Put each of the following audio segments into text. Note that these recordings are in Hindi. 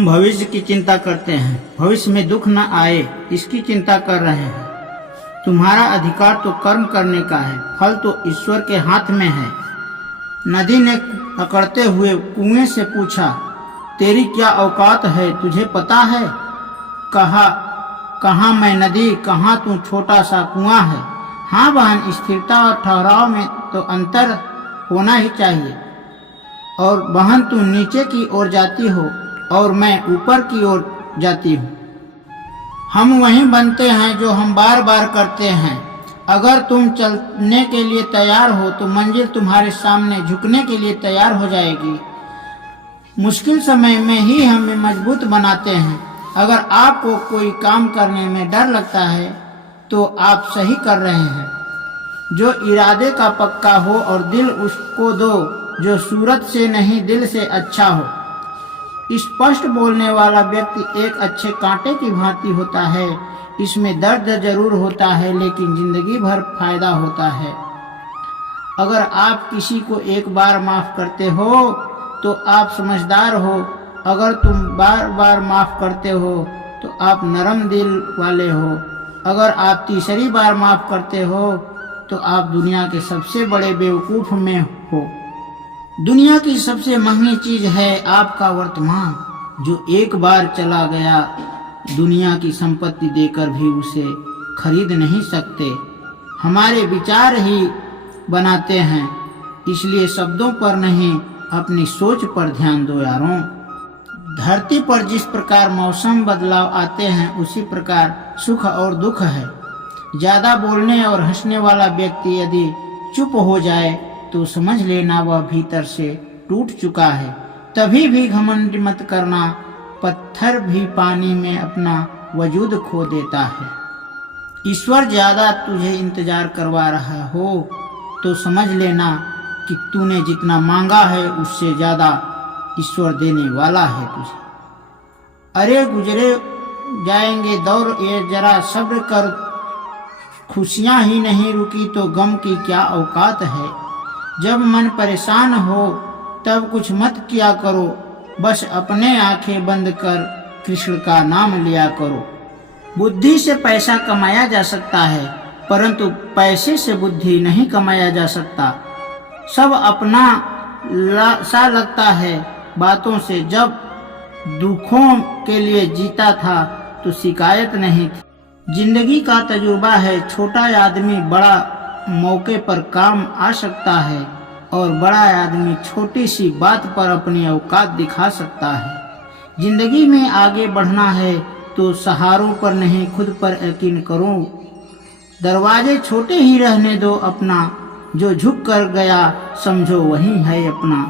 हम भविष्य की चिंता करते हैं, भविष्य में दुख न आए इसकी चिंता कर रहे हैं। तुम्हारा अधिकार तो कर्म करने का है, फल तो ईश्वर के हाथ में है। नदी ने अकड़ते हुए कुएं से पूछा, तेरी क्या औकात है, तुझे पता है? कहाँ मैं नदी, कहाँ तू छोटा सा कुआं है। हाँ बहन, स्थिरता और ठहराव में तो अंतर होना ही चाहिए। और बहन, तू नीचे की ओर जाती हो और मैं ऊपर की ओर जाती हूँ। हम वही बनते हैं जो हम बार बार करते हैं। अगर तुम चलने के लिए तैयार हो तो मंजिल तुम्हारे सामने झुकने के लिए तैयार हो जाएगी। मुश्किल समय में ही हमें मजबूत बनाते हैं। अगर आपको कोई काम करने में डर लगता है तो आप सही कर रहे हैं। जो इरादे का पक्का हो और दिल उसको दो जो सूरत से नहीं दिल से अच्छा हो। स्पष्ट बोलने वाला व्यक्ति एक अच्छे कांटे की भांति होता है। इसमें दर्द जरूर होता है लेकिन जिंदगी भर फायदा होता है। अगर आप किसी को एक बार माफ करते हो तो आप समझदार हो। अगर तुम बार बार माफ करते हो तो आप नरम दिल वाले हो। अगर आप तीसरी बार माफ करते हो तो आप दुनिया के सबसे बड़े बेवकूफ में हो। दुनिया की सबसे महंगी चीज है आपका वर्तमान, जो एक बार चला गया दुनिया की संपत्ति देकर भी उसे खरीद नहीं सकते। हमारे विचार ही बनाते हैं, इसलिए शब्दों पर नहीं अपनी सोच पर ध्यान दो यारों। धरती पर जिस प्रकार मौसम बदलाव आते हैं उसी प्रकार सुख और दुख है। ज्यादा बोलने और हंसने वाला व्यक्ति यदि चुप हो जाए तो समझ लेना वह भीतर से टूट चुका है। तभी भी घमंड मत करना, पत्थर भी पानी में अपना वजूद खो देता है। ईश्वर ज्यादा तुझे इंतजार करवा रहा हो तो समझ लेना कि तूने जितना मांगा है उससे ज्यादा ईश्वर देने वाला है तुझे। अरे गुजरे जाएंगे दौर, ये जरा सब्र कर। खुशियां ही नहीं रुकी तो गम की क्या औकात है। जब मन परेशान हो तब कुछ मत किया करो, बस अपने आंखें बंद कर कृष्ण का नाम लिया करो। बुद्धि से पैसा कमाया जा सकता है परंतु पैसे से बुद्धि नहीं कमाया जा सकता। सब अपना सा लगता है बातों से। जब दुखों के लिए जीता था तो शिकायत नहीं थी। जिंदगी का तजुर्बा है, छोटा आदमी बड़ा मौके पर काम आ सकता है और बड़ा आदमी छोटी सी बात पर अपनी औकात दिखा सकता है। जिंदगी में आगे बढ़ना है तो सहारों पर नहीं खुद पर यकीन करो। दरवाजे छोटे ही रहने दो अपना, जो झुक कर गया समझो वही है अपना।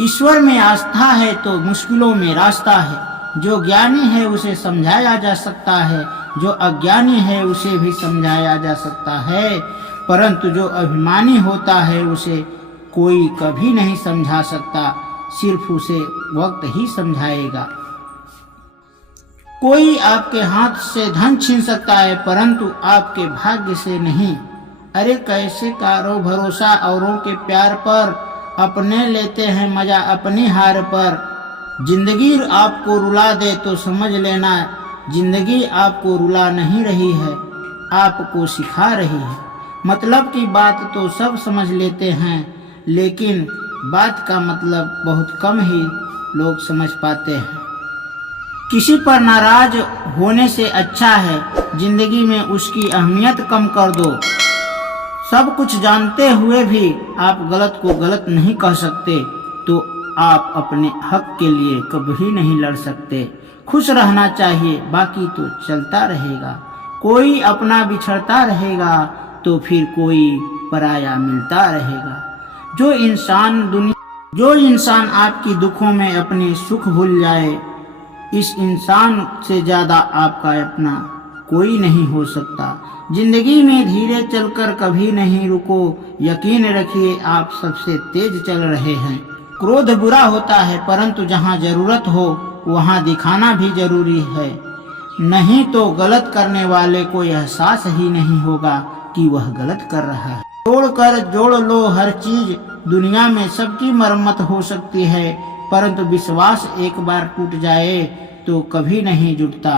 ईश्वर में आस्था है तो मुश्किलों में रास्ता है। जो ज्ञानी है उसे समझाया जा सकता है, जो अज्ञानी है उसे भी समझाया जा सकता है, परंतु जो अभिमानी होता है उसे कोई कभी नहीं समझा सकता, सिर्फ उसे वक्त ही समझाएगा। कोई आपके हाथ से धन छीन सकता है परंतु आपके भाग्य से नहीं। अरे कैसे करो भरोसा औरों के प्यार पर, अपने लेते हैं मजा अपनी हार पर। जिंदगी आपको रुला दे तो समझ लेना जिंदगी आपको रुला नहीं रही है, आपको सिखा रही है। मतलब की बात तो सब समझ लेते हैं लेकिन बात का मतलब बहुत कम ही लोग समझ पाते हैं। किसी पर नाराज होने से अच्छा है जिंदगी में उसकी अहमियत कम कर दो। सब कुछ जानते हुए भी आप गलत को गलत नहीं कह सकते तो आप अपने हक के लिए कभी नहीं लड़ सकते। खुश रहना चाहिए, बाकी तो चलता रहेगा। कोई अपना बिछड़ता रहेगा तो फिर कोई पराया मिलता रहेगा। जो इंसान आपकी दुखों में अपने सुख भूल जाए, इस इंसान से ज्यादा आपका अपना कोई नहीं हो सकता। जिंदगी में धीरे चलकर कभी नहीं रुको, यकीन रखिए आप सबसे तेज चल रहे हैं। क्रोध बुरा होता है परंतु जहाँ जरूरत हो वहाँ दिखाना भी जरूरी है, नहीं तो गलत करने वाले को एहसास ही नहीं होगा कि वह गलत कर रहा है। तोड़ कर जोड़ लो हर चीज, दुनिया में सबकी मरम्मत हो सकती है परंतु विश्वास एक बार टूट जाए तो कभी नहीं जुड़ता।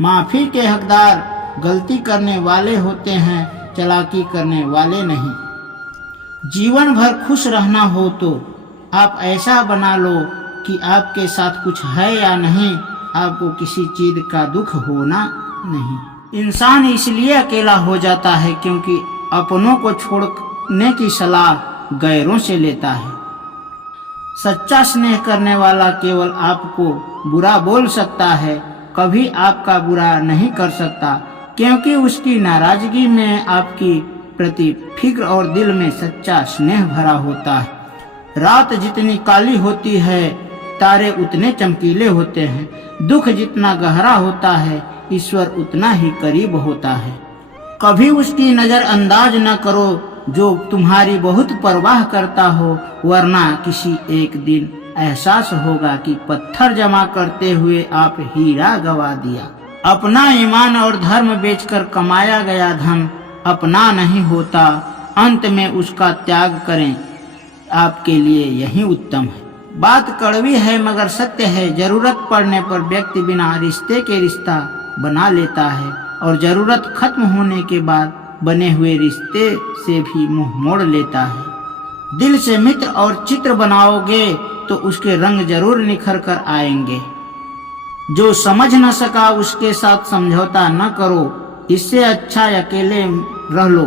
माफी के हकदार गलती करने वाले होते हैं, चालाकी करने वाले नहीं। जीवन भर खुश रहना हो तो आप ऐसा बना लो कि आपके साथ कुछ है या नहीं, आपको किसी चीज का दुख होना नहीं। इंसान इसलिए अकेला हो जाता है क्योंकि अपनों को छोड़ने की सलाह गैरों से लेता है। सच्चा स्नेह करने वाला केवल आपको बुरा बोल सकता है, कभी आपका बुरा नहीं कर सकता, क्योंकि उसकी नाराजगी में आपकी प्रति फिक्र और दिल में सच्चा स्नेह भरा होता है। रात जितनी काली होती है, तारे उतने चमकीले होते हैं। दुख जितना गहरा होता है, ईश्वर उतना ही करीब होता है। कभी उसकी नजर अंदाज न करो जो तुम्हारी बहुत परवाह करता हो, वरना किसी एक दिन एहसास होगा कि पत्थर जमा करते हुए आप हीरा गवा दिया। अपना ईमान और धर्म बेचकर कमाया गया धन अपना नहीं होता, अंत में उसका त्याग करें, आपके लिए यही उत्तम है। बात कड़वी है मगर सत्य है। जरूरत पड़ने पर व्यक्ति बिना रिश्ते के रिश्ता बना लेता है और जरूरत खत्म होने के बाद बने हुए रिश्ते से भी मुंह मोड़ लेता है। दिल से मित्र और चित्र बनाओगे तो उसके रंग जरूर निखर कर आएंगे। जो समझ न सका उसके साथ समझौता न करो, इससे अच्छा अकेले रह लो।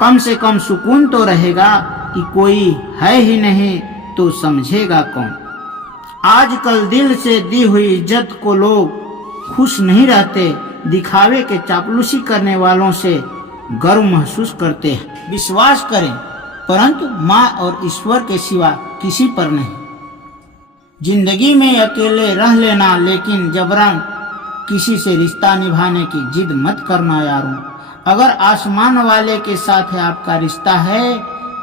कम से कम सुकून तो रहेगा कि कोई है ही नहीं तो समझेगा कौन। आजकल दिल से दी हुई इज्जत को लोग खुश नहीं रहते, दिखावे के चापलूसी करने वालों से गर्व महसूस करते हैं। विश्वास करें परंतु माँ और ईश्वर के सिवा किसी पर नहीं। जिंदगी में अकेले रह लेना, लेकिन जबरन किसी से रिश्ता निभाने की जिद मत करना यारों। अगर आसमान वाले के साथ आपका रिश्ता है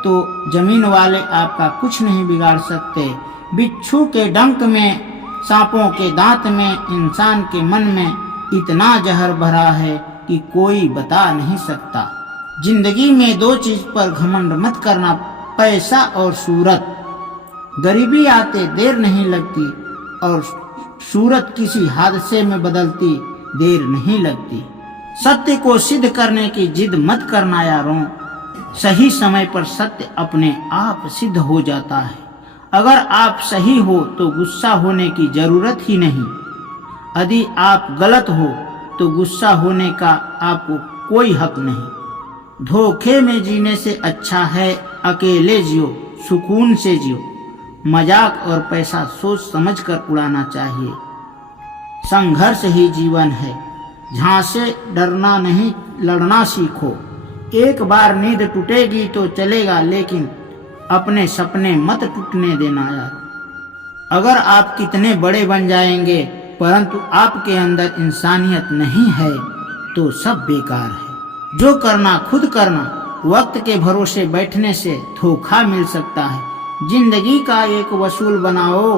तो जमीन वाले आपका कुछ नहीं बिगाड़ सकते। बिच्छू के डंक में, सांपों के दांत में, इंसान के मन में इतना जहर भरा है कि कोई बता नहीं सकता। जिंदगी में दो चीज पर घमंड मत करना, पैसा और सूरत। गरीबी आते देर नहीं लगती और सूरत किसी हादसे में बदलती देर नहीं लगती। सत्य को सिद्ध करने की जिद मत करना यारों, सही समय पर सत्य अपने आप सिद्ध हो जाता है। अगर आप सही हो तो गुस्सा होने की जरूरत ही नहीं। यदि आप गलत हो तो गुस्सा होने का आपको कोई हक नहीं। धोखे में जीने से अच्छा है अकेले जियो, सुकून से जियो। मजाक और पैसा सोच समझ कर उड़ाना चाहिए। संघर्ष ही जीवन है, झांसे डरना नहीं, लड़ना सीखो। एक बार नींद टूटेगी तो चलेगा, लेकिन अपने सपने मत टूटने देना यार। अगर आप कितने बड़े बन जाएंगे परंतु आपके अंदर इंसानियत नहीं है तो सब बेकार है। जो करना खुद करना, वक्त के भरोसे बैठने से धोखा मिल सकता है। जिंदगी का एक वसूल बनाओ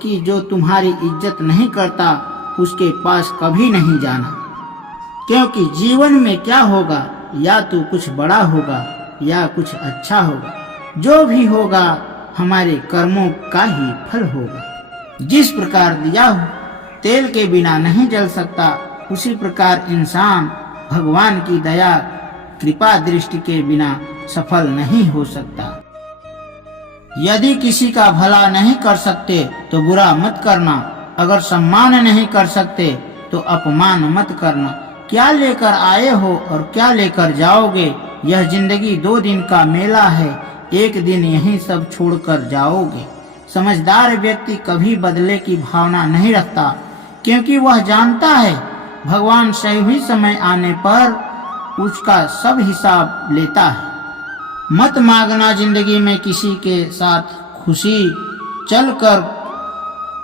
कि जो तुम्हारी इज्जत नहीं करता उसके पास कभी नहीं जाना, क्योंकि जीवन में क्या होगा, या तो कुछ बड़ा होगा या कुछ अच्छा होगा। जो भी होगा हमारे कर्मों का ही फल होगा। जिस प्रकार दिया तेल के बिना नहीं जल सकता, उसी प्रकार इंसान भगवान की दया कृपा दृष्टि के बिना सफल नहीं हो सकता। यदि किसी का भला नहीं कर सकते तो बुरा मत करना। अगर सम्मान नहीं कर सकते तो अपमान मत करना। क्या लेकर आए हो और क्या लेकर जाओगे, यह जिंदगी 2 दिन का मेला है, एक दिन यही सब छोड़कर जाओगे। समझदार व्यक्ति कभी बदले की भावना नहीं रखता, क्योंकि वह जानता है भगवान सही समय आने पर उसका सब हिसाब लेता है। मत मांगना जिंदगी में किसी के साथ खुशी, चल कर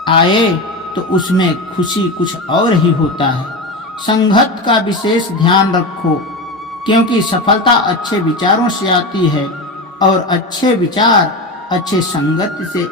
आए तो उसमें खुशी कुछ और ही होता है। संगत का विशेष ध्यान रखो, क्योंकि सफलता अच्छे विचारों से आती है और अच्छे विचार अच्छे संगत से